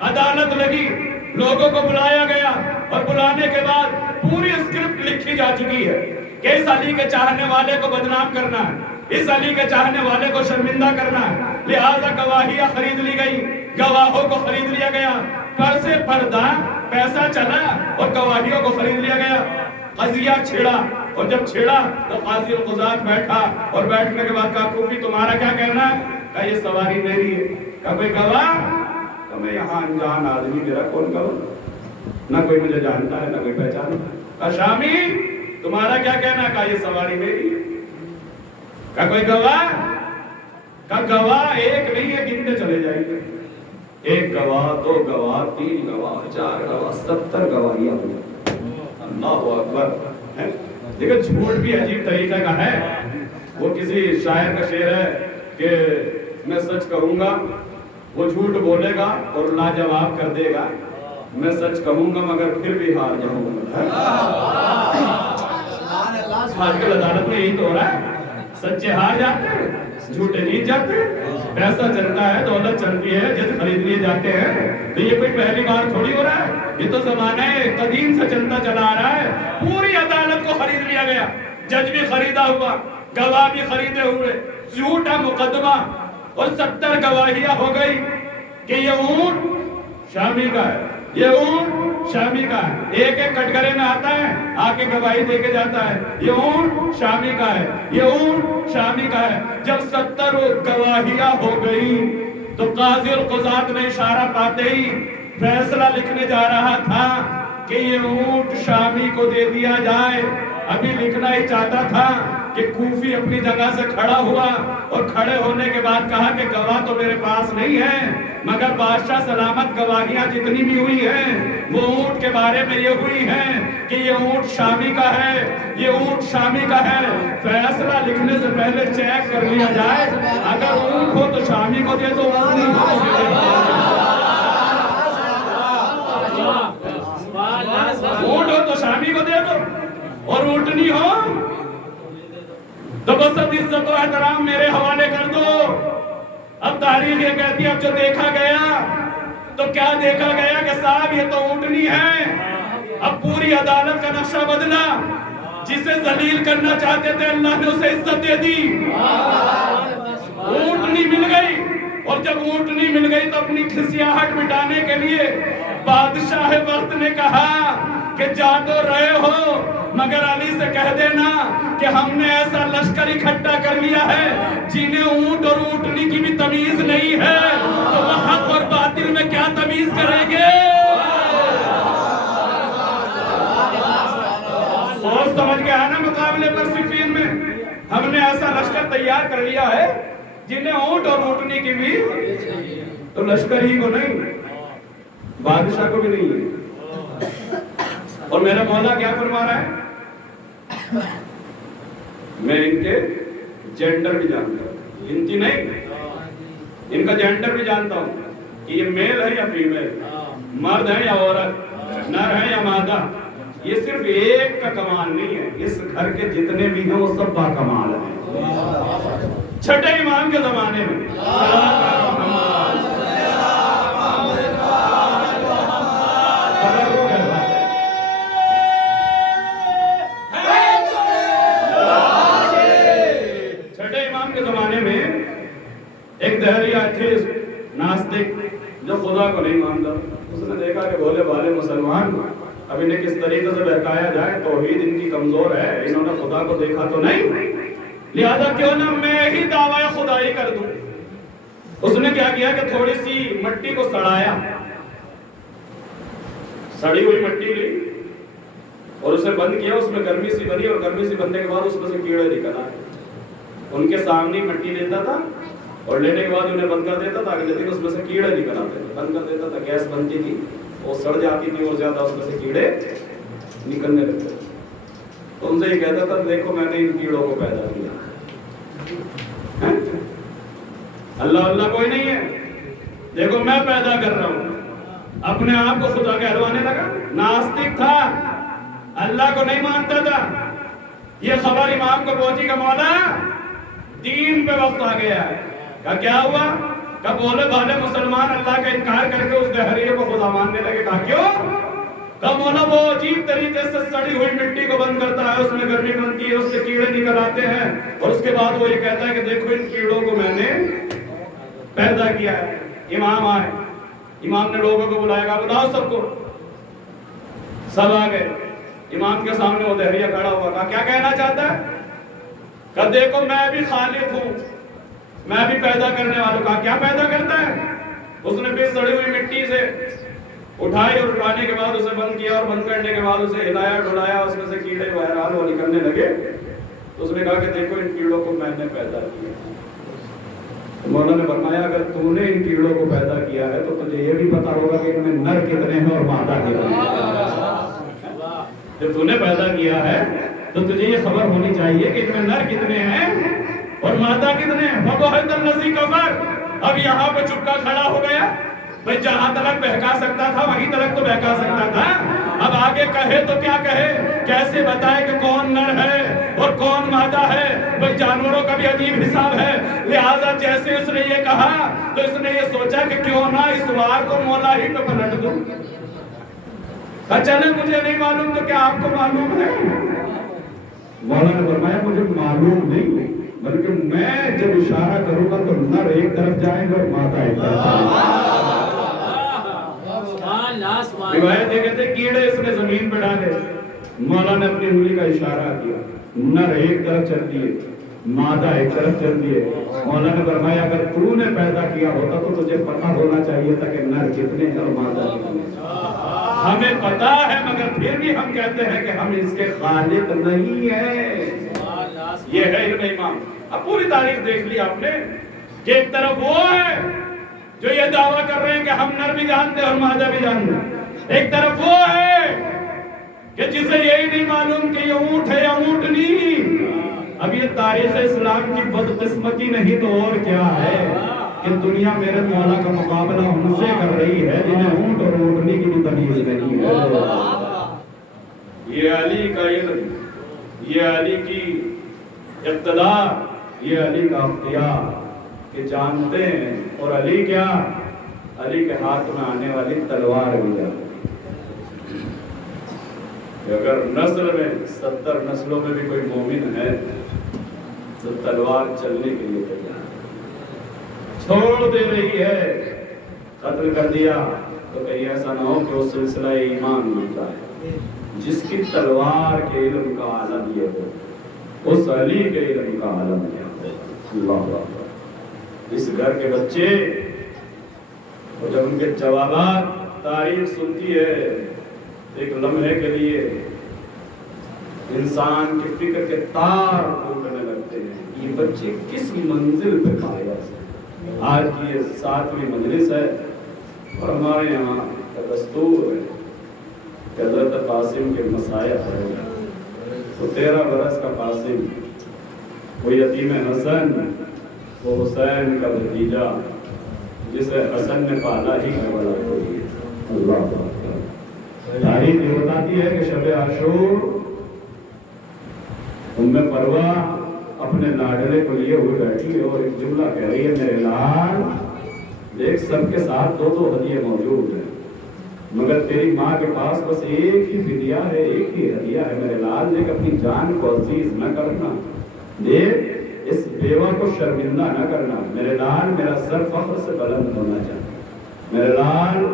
عدالت لگی، لوگوں کو بلایا گیا اور بلانے کے بعد پوری اسکرپٹ لکھی جا چکی ہے کہ اس علی کے چاہنے والے کو بدنام کرنا ہے، اس علی کے چاہنے والے کو شرمندہ کرنا ہے، لہذا گواہیاں خرید لی گئی، گواہوں کو خرید لیا گیا، پر سے پردہ پیسہ چلا اور گواہیوں کو خرید لیا گیا۔ قضیہ چھڑا، اور جب چھڑا تو قاضی القضات بیٹھا اور بیٹھنے کے بعد کہا کوفی تمہارا کیا کہنا ہے؟ کہا یہ سواری میری ہے۔ کہا کوئی گواہ؟ کہا میں یہاں انجان آدمی، میرا کون گواہ؟ نہ کوئی مجھے جانتا ہے نہ کوئی پہچانتا ہے۔ کہا شامی تمہارا کیا کہنا ہے؟ کہا یہ سواری میری ہے۔ کہا کوئی گواہ؟ کہا گواہ ایک نہیں ہے، گنتے چلے جائیں گے، ایک گواہ، دو گواہ، تین گواہ، چار گواہ، 70 گواہیاں ہوئی۔ اللہ اکبر۔ لیکن جھوٹ بھی عجیب طریقہ کا ہے، وہ کسی شاعر کا شعر ہے کہ میں سچ کہوں گا، وہ جھوٹ بولے گا اور لاجواب کر دے گا، میں سچ کہوں گا مگر پھر بھی ہار جاؤں گا۔ آج کل عدالت میں یہی تو ہو رہا ہے، سچے ہار جاتے ہیں، جھوٹے جیت جاتے ہیں، پیسہ چلتا ہے، دولت چلتی ہے، جج خرید لیے جاتے ہیں۔ تو یہ کوئی پہلی بار تھوڑی ہو رہا ہے، یہ تو زمانہ قدیم سے چلتا چلا آ رہا ہے۔ پوری عدالت کو خرید لیا گیا، جج بھی خریدا ہوا، گواہ بھی خریدے ہوئے، جھوٹا مقدمہ، اور 70 گواہیاں ہو گئی کہ یہ اونٹ شامی کا ہے، یہ اونٹ شامی کا ہے۔ ایک ایک کٹگرے میں آتا ہے، آ کے گواہی دے کے جاتا ہے، یہ اونٹ شامی کا ہے، یہ اونٹ شامی کا ہے۔ جب 70 گواہیاں ہو گئی تو قاضی القضات نے اشارہ پاتے ہی فیصلہ لکھنے جا رہا تھا کہ یہ اونٹ شامی کو دے دیا جائے۔ ابھی لکھنا ہی چاہتا تھا کہ کوفی اپنی جگہ سے کھڑا ہوا اور کھڑے ہونے کے بعد کہا کہ گواہ تو میرے پاس نہیں ہے، مگر بادشاہ سلامت گواہیاں جتنی بھی ہوئی ہیں وہ اونٹ کے بارے میں یہ ہوئی ہیں کہ یہ اونٹ شامی کا ہے، یہ اونٹ شامی کا ہے۔ فیصلہ لکھنے سے پہلے چیک کر لیا جائے، اگر اونٹ ہو تو شامی کو دے دو، اونٹ نہیں ہو تو دے دو۔ اونٹ ہو تو شامی کو دے دو، اور اونٹ نہیں ہو تو بس اب عزت و احترام میرے حوالے کر دو۔ اب تاریخ یہ کہتی ہے اب جو دیکھا گیا تو کیا دیکھا گیا کہ صاحب یہ تو اونٹنی ہے۔ اب پوری عدالت کا نقشہ بدلا، جسے ذلیل کرنا چاہتے تھے اللہ نے اسے عزت دے دی، اونٹنی مل گئی۔ اور جب اونٹنی مل گئی تو اپنی کھسیاہٹ مٹانے کے لیے بادشاہ وقت نے کہا کہ جا تو رہے ہو مگر علی سے کہہ دینا کہ ہم نے ایسا لشکر اکٹھا کر لیا ہے جنہیں اونٹ اور اونٹنی کی بھی تمیز نہیں ہے، تو وہ حق اور باطل میں کیا تمیز کریں گے؟ سوچ سمجھ کے آنا مقابلے پر صفین میں ہم نے ایسا لشکر تیار کر لیا ہے جنہیں اونٹ اور اونٹنی کی بھی، تو لشکر ہی کو نہیں بادشاہ کو بھی نہیں ہے۔ اور میرا مولا کیا فرما رہا ہے؟ میں ان کے جینڈر بھی جانتا ہوں، گنتی نہیں، ان کا جینڈر بھی جانتا ہوں کہ یہ میل ہے یا فیمیل، مرد ہے یا عورت، نر ہے یا مادہ۔ یہ صرف ایک کا کمال نہیں ہے، اس گھر کے جتنے بھی ہیں وہ سب با کمال ہیں۔ چھٹے امام کے زمانے میں ایک دہریہ ایتھیسٹ ناستک جو خدا کو نہیں مانتا، اس نے دیکھا کہ بھولے بھالے مسلمان اب انہیں کس طریقے سے بہکایا جائے، توحید ان کی کمزور ہے، انہوں نے خدا کو دیکھا تو نہیں، لہذا کیوں نہ میں ہی دعویٰ خدائی کر دوں۔ اس نے کیا کیا کہ تھوڑی سی مٹی کو سڑایا، سڑی ہوئی مٹی لی اور اسے بند کیا، اس میں گرمی سی بنی، اور گرمی سی بننے کے بعد اس میں سے کیڑے نکل آئے۔ ان کے سامنے مٹی لیتا تھا اور لینے کے بعد انہیں بند کر دیتا تھا، اگلے دن اس میں سے کیڑے نکل آتے تھے، بند کر دیتا تھا، گیس بنتی تھی، وہ سڑ جاتی تھی اور زیادہ اس میں سے کیڑے نکلنے لگتے تھے۔ تو ان سے یہ کہتا تھا دیکھو میں نے ان کیڑوں کو پیدا کیا، اللہ کوئی نہیں ہے، دیکھو میں پیدا کر رہا ہوں۔ اپنے آپ کو خدا کہلوانے لگا، ناستک تھا، اللہ کو نہیں مانتا تھا۔ یہ خبر امام کو پہنچی کہ مولا دین پہ وقت آ گیا ہے۔ کیا ہوا؟ کہ بولے بھالے مسلمان اللہ کا انکار کر کے اس دہریے کو خدا ماننے لگے۔ کہا کیوں؟ کہ مولا وہ عجیب طریقے سے سڑی ہوئی مٹی کو بند کرتا ہے، اس میں گرمی بنتی ہے، اس سے کیڑے نکل آتے ہیں، اور اس کے بعد وہ یہ کہتا ہے کہ دیکھو ان کیڑوں کو میں نے پیدا کیا ہے۔ امام آئے، امام نے لوگوں کو بلایا، کہا بلاؤ سب کو، سب آ گئے۔ امام کے سامنے وہ دہریہ کھڑا ہوا، کہا کیا کہنا چاہتا ہے؟ کہا دیکھو میں بھی خالق ہوں، میں بھی پیدا کرنے والا ہوں۔ کہا کیا پیدا کرتا ہے؟ اس نے پھر سڑی ہوئی مٹی سے اٹھائی اور اٹھانے کے بعد اسے بند کیا، اور بند کرنے کے بعد اسے ہلایا ڈھلایا، اس میں سے کیڑے بہرحال وہ نکلنے لگے۔ تو اس نے کہا کہ دیکھو ان کیڑوں کو میں نے پیدا کیا۔ مولا نے فرمایا اگر تو نے ان کیڑوں کو پیدا کیا ہے تو تجھے یہ بھی پتا ہوگا کہ ان میں نر کتنے ہیں اور مادہ کتنے ہیں۔ جب تو نے پیدا کیا ہے تو تجھے یہ خبر ہونی چاہیے کہ ان میں نر کتنے ہیں اور مادہ کتنے ہیں۔ فَبُہِتَ الَّذِي كَفَرَ، اب یہاں پہ چپکا کھڑا ہو گیا۔ بھئی جہاں تلک بہکا سکتا تھا وہیں تلک تو بہکا سکتا تھا، اب آگے کہے تو کیا کہے، کیسے بتائے کہ کون نر ہے اور کون مادہ ہے۔ بھئی جانوروں کا بھی عجیب حساب ہے، لہٰذا جیسے اس نے یہ کہا تو اس نے یہ سوچا کہ کیوں نہ اس وار کو مولا ہی پہ پلٹ دوں۔ چلے مجھے نہیں معلوم تو کیا آپ کو معلوم ہے؟ مولا نے فرمایا مجھے معلوم نہیں، بلکہ میں جب اشارہ کروں گا تو نر ایک طرف جائیں گے اور مادہ ایک طرف جائیں گے۔ روایت یہ کہتے کیڑے اس نے زمین پہ ڈالے، مولا نے اپنی انگلی کا اشارہ کیا، نر ایک طرف چل دیے، مادہ ایک طرف چل دیے۔ مولا نے فرمایا اگر تو نے پیدا کیا ہوتا تو تجھے پتہ ہونا چاہیے تھا کہ نر کتنے ہیں اور مادہ کتنے ہیں۔ ہمیں پتا ہے مگر پھر بھی ہم کہتے ہیں کہ ہم اس کے خالق نہیں ہیں۔ یہ ہے علم ایمان. اب پوری تاریخ دیکھ لی آپ نے کہ ایک طرف وہ ہے جو یہ دعویٰ کر رہے ہیں کہ ہم نر بھی جانتے ہیں اور مادہ بھی جانتے ہیں، ایک طرف وہ ہے کہ جسے یہی نہیں معلوم کہ یہ اونٹ ہے یا اونٹنی. اب یہ تاریخ اسلام کی بدقسمتی نہیں تو اور کیا ہے کہ دنیا میرے مولا کا مقابلہ ان سے کر رہی ہے جنہیں اونٹ اور اونٹنی کی بھی تمیز نہیں ہے. یہ علی کا علم، یہ علی کی اقتدار، یہ علی کا اختیار کہ جانتے ہیں. اور علی کیا؟ علی کے ہاتھ میں آنے والی تلوار بھی جانتے ہیں کہ اگر نسل میں 70 نسلوں میں بھی کوئی مومن ہے تو تلوار چلنے کے لیے تیار چھوڑ دے رہی ہے. قتل کر دیا تو کہیں ایسا نہ ہو کہ وہ سلسلہ ایمان مٹ جائے. جس کی تلوار کے علم کا عالم یہ ہو، اس علی کے علم کا عالم کیا ہو. اللہ اکبر. اس گھر کے بچے اور جب ان کے جوابات تاریخ سنتی ہے ایک لمحے کے لیے انسان کی فکر کے تار ٹوٹنے لگتے ہیں. یہ بچے کس منزل پہ پائے جا سکتے؟ آج کی یہ 7ویں مجلس ہے اور ہمارے یہاں کا دستور ہے کہ حضرت قاسم کے مسائح ہے. تو 13 برس کا قاسم، وہ یتیم حسن، وہ حسین کا بھتیجا جسے حسن نے پالا ہی بڑا کوئی. اللہ اکبر. تاریخ یہ بتاتی ہے کہ شب عاشور ام فروہ اپنے لاڈلے کو لیے ہوئے بیٹھی ہے اور ایک جملہ کہہ رہی ہے، میرے لال دیکھ سب کے ساتھ 2 ہدیے موجود ہیں مگر تیری ماں کے پاس بس ایک ہی فدیہ ہے، ایک ہی ہدیہ ہے. میرے لال دیکھ اپنی جان کو عزیز نہ کرنا، دیکھ اس بیوہ کو شرمندہ نہ کرنا. میرے لال میرا سر فخر سے بلند ہونا چاہتا. میرے لال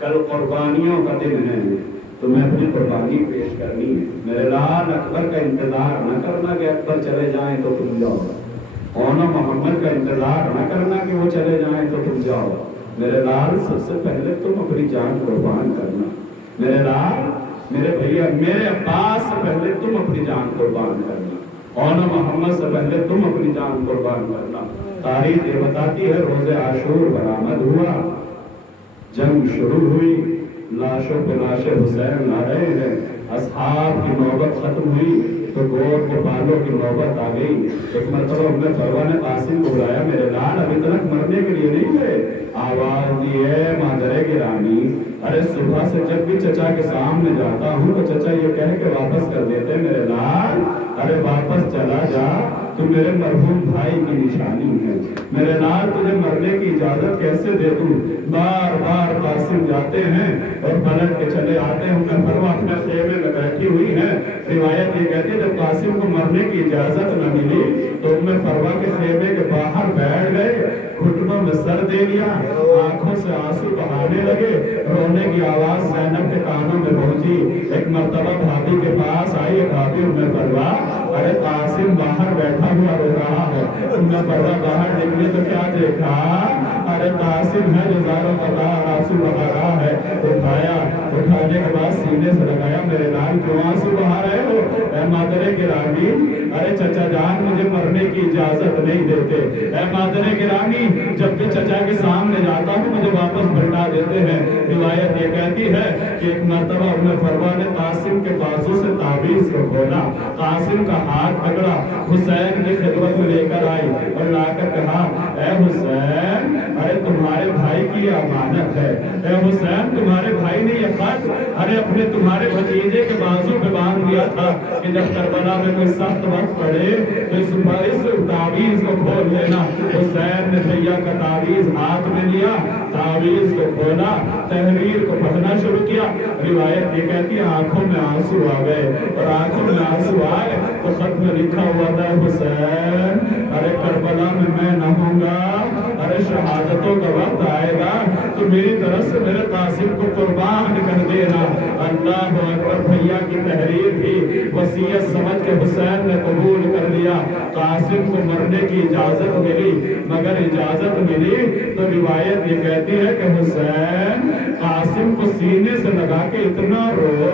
کل قربانیوں کا دن ہے، تمہیں اپنی قربانی پیش کرنی ہے. میرے لال اکبر کا انتظار نہ کرنا کہ اکبر چلے جائیں تو تم جاؤ. اونا محمد کا انتظار نہ کرنا کہ وہ چلے جائیں تو تم جاؤ. میرے لال سب سے پہلے تم اپنی جان قربان کرنا. میرے لال میرے بھیا میرے عباس سے پہلے تم اپنی جان قربان کرنا. اونا محمد سے پہلے تم اپنی جان قربان کرنا. تاریخ یہ بتاتی ہے روز عاشور برآمد ہوا، جنگ شروع ہوئی، لاشوں پہ لاشیں حسین لا رہے ہیں. اصحاب کی نوبت ختم ہوئی تو گور کے بالوں کی نوبت آ گئی. ایک مرتبہ ام فروہ نے قاسم کو بلایا، میرے لال ابھی تک مرنے کے لیے نہیں گئے. آواز دی ہے مادر گرامی، ارے صبح سے جب بھی چچا کے سامنے جاتا ہوں تو چچا یہ کہہ کے واپس کر دیتے میرے لال ارے واپس چلا جا، تو میرے مرحوم بھائی کی نشانی ہے. میرے لال تجھے مرنے کی اجازت کیسے دے دوں؟ بار بار قاسم جاتے ہیں اور پلٹ کے چلے آتے ہیں. ام فروہ اپنے خیمے میں بیٹھی ہوئی ہے. روایت یہ کہتی ہے جب قاسم کو مرنے کی اجازت نہ ملی تو ام فروہ کے خیمے کے باہر بیٹھ گئے، گھٹنوں میں سر دے لیا، آنکھوں سے آنسو بہانے لگے. رونے کی آواز زینب کے کانوں میں پہنچی. ایک مرتبہ بھابھی کے پاس آئی، بھابھی ام فروہ ارے قاسم باہر بیٹھا ہوا رو رہا ہے. ام فروہ باہر نکلی تو کیا دیکھا؟ ارے قاسم ہے جو زاروں قطار آنسو بہا رہا ہے. اٹھایا، اٹھانے کے بعد سینے سے لگایا، میرے لال کیوں آنسو بہا رہے ہو؟ اے مادر گرامی ارے چچا جان مجھے مرنے کی اجازت نہیں دیتے. اے مادر گرامی جب بھی چچا کے سامنے جاتا ہوں مجھے واپس پلٹا دیتے ہیں. روایت یہ کہتی ہے کہ ایک مرتبہ ام فروہ نے قاسم کے بازو سے تعویذ کو کھولا. قاسم کا ہاتھ پکڑا، حسین کی خدمت میں لے کر آئی اور لا کر کہا اے حسین ارے تمہارے بھائی کی یہ امانت ہے. اے حسین تمہارے بھائی نے یہ خط ارے اپنے تمہارے بھتیجے کے بازو پہ باندھ دیا تھا کہ جب کربلا میں کوئی سخت وقت پڑے تو اس تعویذ کو کھول لینا. حسین نے بھیا کا تعویذ ہاتھ میں لیا، تعویذ کو کھولا، تحریر کو پڑھنا شروع کیا. روایت یہ کہتی ہے آنکھوں میں آنسو آ گئے اور آنکھوں میں آنسو آئے تو خط میں لکھا ہوا تھا حسین ارے کربلا میں نہ ہوں گا، ارے شہادتوں کا وقت آئے گا تو میری طرف سے میرے قاسم کو قربان کر دینا. اللہ اکبر. بھیا کی تحریر بھی وصیت سمجھ کے حسین نے قبول کر لیا. قاسم کو مرنے کی اجازت ملی، مگر اجازت ملی تو روایت یہ کہتی ہے کہ حسین قاسم کو سینے سے لگا کے اتنا روئے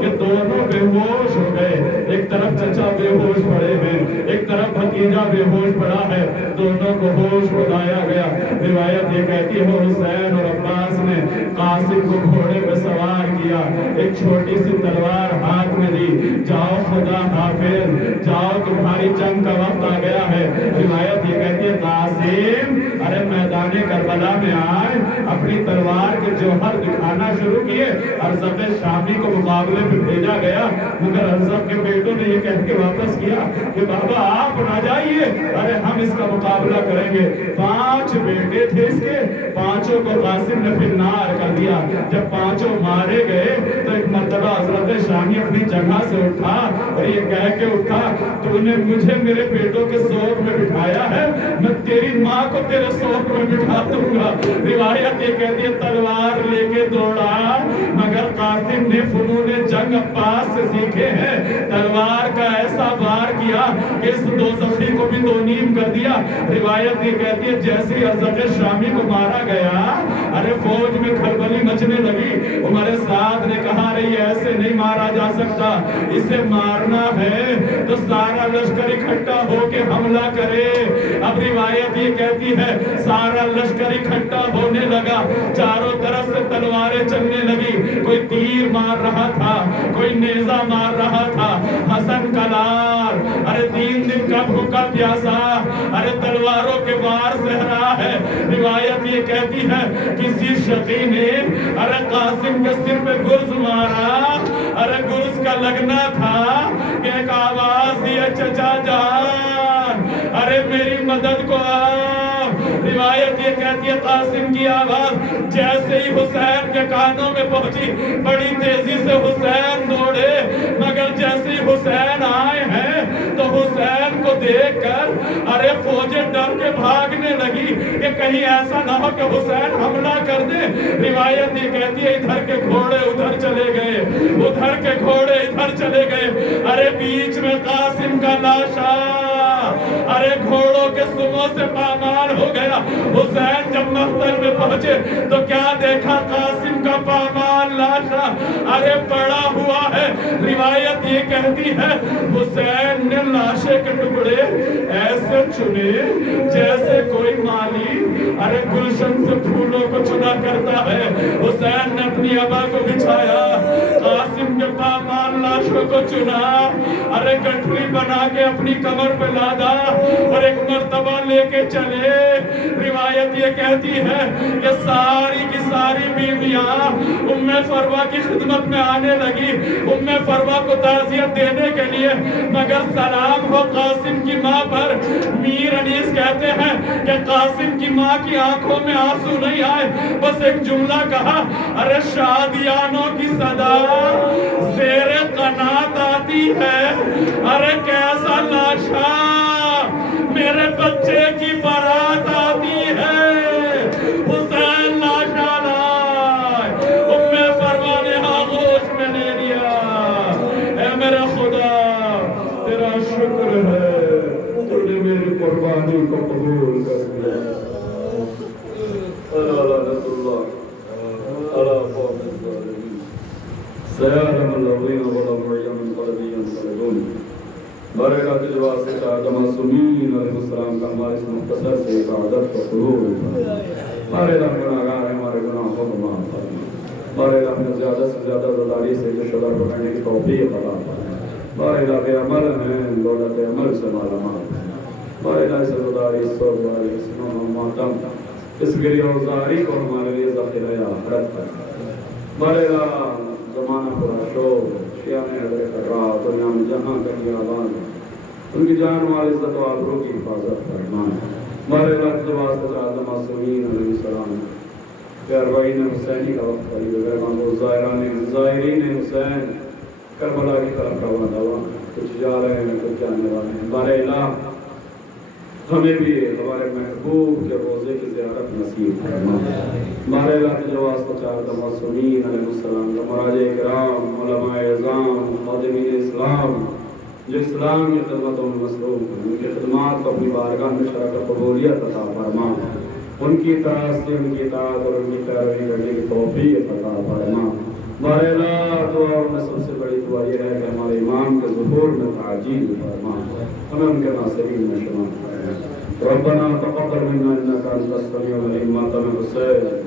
کہ دونوں بے ہوش ہو گئے. ایک طرف چچا بے ہوش پڑے ہیں، ایک طرف بھتیجا بے ہوش پڑا ہے، دونوں کو ہوش بلایا گیا۔ روایت یہ کہتی ہے حسین اور عباس نے قاسم کو گھوڑے پہ سوار کیا، ایک چھوٹی سی تلوار ہاتھ میں دی، جاؤ خدا حافظ، جاؤ تمہاری جنگ کا وقت آ گیا ہے۔ روایت یہ کہتی ہے قاسم ارے میدان کربلا میں آئے، اپنی تلوار کے جوہر دکھانا شروع کیے۔ ارزب شامی کو مقابلے میں بھیجا گیا، مگر ارزب کے بیٹوں نے یہ کہہ کے واپس کیا کہ بابا آپ نہ جائیے، ارے ہم اس کا مقابلہ کریں گے۔ 5 بیٹے تھے اس کے، 5 کو قاسم نے پھر نار کر دیا۔ جب 5 مارے گئے تو ایک مرتبہ حضرت شامی اپنی جگہ سے اٹھا اور یہ کہہ کے اٹھا تو نے مجھے میرے بیٹوں کے سوگ میں بٹھایا ہے، میں تیری ماں کو تیرے سوگ میں بٹھا دوں گا۔ روایت یہ کہتی ہے تلوار لے کے دوڑا، مگر قاسم نے فنون جنگ عباس سے سیکھے ہیں، تلوار کا ایسا وار کیا کہ اس دوزخی کو بھی 2 نیم کر دیا۔ روایت یہ کہتی ہے جیسے حضرت شامی کو مارا گیا، ارے فوج میں کھلبلی مچنے لگی۔ عمر سعد نے کہا ارے یہ ایسے نہیں مارا جا سکتا، اسے مارنا ہے تو سارا لشکر اکٹھا ہو کے حملہ کرے۔ اب روایت یہ کہتی ہے سارا لشکر اکٹھا ہونے لگا، چاروں طرف سے تلواریں چلنے لگی، کوئی تیر مار رہا تھا، کوئی نیزہ مار رہا تھا۔ حسن کلار ارے 3 دن کا بھوکا پیاسا، ارے تلواروں کے وار سہ رہا ہے۔ روایت یہ کہتی ہے کسی شقی نے ارے قاسم کے سر پہ گرز مارا، ارے گرز کا لگنا تھا کہ ایک آواز دی چچا جان ارے میری مدد کو آؤ۔ روایت یہ کہتی ہے قاسم کی آواز جیسے ہی حسین کے کانوں میں پہنچی، بڑی تیزی سے حسین دوڑے، مگر جیسے ہی حسین آئے ہیں تو حسین کو دیکھ کر ارے فوجیں ڈر کے بھاگنے لگی کہ کہیں ایسا نہ ہو کہ حسین حملہ کر دے۔ روایت یہ کہتی ہے ادھر کے گھوڑے ادھر چلے گئے، ادھر کے گھوڑے ادھر چلے گئے، ارے بیچ میں قاسم کا لاشا ارے گھوڑوں کے سموں سے پامال ہو گیا۔ حسین جب مقتل میں پہنچے تو کیا دیکھا قاسم کا پامال لاشا ارے پڑا ہوا ہے۔ روایت یہ کہتی ہے حسین نے لاشے کے ٹکڑے ایسے چنے جیسے کوئی مالی ارے گلشن سے پھولوں کو چنا کرتا ہے۔ حسین نے اپنی ابا کو بچھایا، قاسم کے پامال لاشوں کو چنا، ارے گٹھری بنا کے اپنی کمر پہ لادا اور ایک مرتبہ لے کے چلے۔ روایت یہ کہتی ہے کہ ساری کی ساری بیویاں ام فروہ کی خدمت میں آنے لگی، ام فروہ کو تعزیت دینے کے لیے، مگر سلام ہو قاسم کی ماں پر۔ میر انیس کہتے ہیں کہ قاسم کی ماں کی آنکھوں میں آنسو نہیں آئے، بس ایک جملہ کہا ارے شادیانوں کی صدا زیر قنات آتی ہے، ارے کیسا لاشا میرے بچے کی بارات آتی ہے۔ حسین لاشا لائے، ام فروہ نے آغوش میں لے لیا۔ اے میرے خدا تیرا شکر ہے تو نے میری قربانی کو قبول کر لیا۔ لعنت اللہ علی قوم الظالمین۔ سیعلم الذین ظلموا أي منقلب ينقلبون۔ بارے رات جواز سے چار معصومین علیہ السلام کا ہمارے اس مختصر سے عبادت کو قبول فرما۔ ہمارے رب گناہگار ہیں، ہمارے گناہوں کو معاف فرما۔ ہمارے رب نے زیادہ سے زیادہ زداری سے جو شدہ پکڑنے کی توفیق عطا فرما۔ ہمارے رب عمل ہیں، دولت عمل سے مالا مال فرما۔ ہمارے رب سے زداری صبر اسلام و ماتم اس گری اور زاری کو ہمارے لیے ذخیرہ آخرت فرما۔ ہمارے رب زمانہ پورا شوق شیعہ حضرت کرا دنیا میں جہاں کہیں آباد ان کی جان مال عزت و آبرو کی حفاظت فرما۔ ہمارے رب جواز حضرات معصومین علیہ السلام کہ اربعین حسینی کا وقت قریب ہے، محبوب زائرین حسین کربلا کی طرف روانہ دوا، کچھ جا رہے ہیں کچھ جانے والے ہیں۔ ہمارے الہ ہمیں بھی ہمارے محبوب کے روزے کی زیارت نصیب فرما۔ ہمارے علاقے جواز پچار معصومین علیہ السلام، مراجع کرام، علماء اعظام، خادمین اسلام جو اسلام کی خدمتوں میں مصروف ہیں، ان کی خدمات کو اپنی بارگاہ میں شرکت قبولیت عطا فرما۔ ان کی اطاعت سے ان کی اطاعت اور ان کی پیروی کرنے کی توفیق عطا فرما۔ بارے اللہ دعاؤں میں سب سے بڑی دعا یہ ہے کہ ہمارے امام کے ظہور میں تعجیل فرما، ہمیں ان کے ناصرین میں شمار فرما۔ ربنا تقبل منا انك انت السميع العليم، ماتم حسین